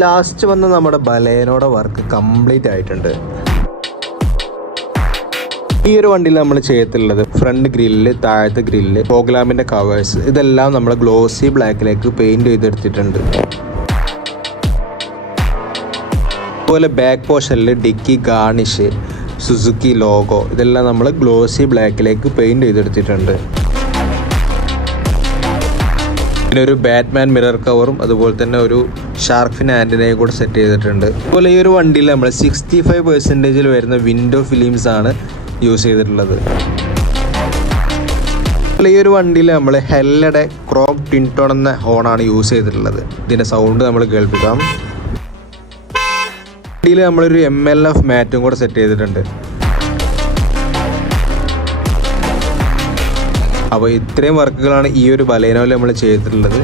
Last വന്ന നമ്മുടെ ബലേനോടെ work complete ആയിട്ടുണ്ട്. ഈ ഒരു വണ്ടിയിൽ നമ്മൾ ചെയ്തിട്ടുള്ളത് ഫ്രണ്ട് ഗ്രില്ല്, താഴത്തെ ഗ്രില്ല്, ഫോഗ്ലാമ്പിന്റെ കവേഴ്സ് ഇതെല്ലാം നമ്മൾ ഗ്ലോസി ബ്ലാക്കിലേക്ക് പെയിന്റ് ചെയ്തെടുത്തിട്ടുണ്ട്. അതുപോലെ ബാക്ക് പോർഷനിൽ ഡിക്കി ഗാർണിഷ്, സുസുക്കി ലോഗോ ഇതെല്ലാം നമ്മൾ ഗ്ലോസി ബ്ലാക്കിലേക്ക് പെയിന്റ് ചെയ്തെടുത്തിട്ടുണ്ട്. പിന്നെ ഒരു ബാറ്റ്മാൻ മിറർ കവറും അതുപോലെ തന്നെ ഒരു ഷാർക്ക് ഫിൻ ആന്റിനയും കൂടെ സെറ്റ് ചെയ്തിട്ടുണ്ട്. അതുപോലെ ഈ ഒരു വണ്ടിയിൽ നമ്മൾ 65% വരുന്ന വിൻഡോ ഫിലിംസ് ആണ് യൂസ് ചെയ്തിട്ടുള്ളത്. ഈ ഒരു വണ്ടിയിൽ നമ്മൾ ഹെല്ലയുടെ ക്രോം ടിൻടോൺ എന്ന ഹോണാണ് യൂസ് ചെയ്തിട്ടുള്ളത്. ഇതിൻ്റെ സൗണ്ട് നമ്മൾ കേൾപ്പിക്കാം. വണ്ടിയിൽ നമ്മളൊരു MLF മാറ്റും കൂടെ സെറ്റ് ചെയ്തിട്ടുണ്ട്. അപ്പോൾ ഇത്രയും വർക്കുകളാണ് ഈ ഒരു ബലേനോയിൽ നമ്മൾ ചെയ്തിട്ടുള്ളത്.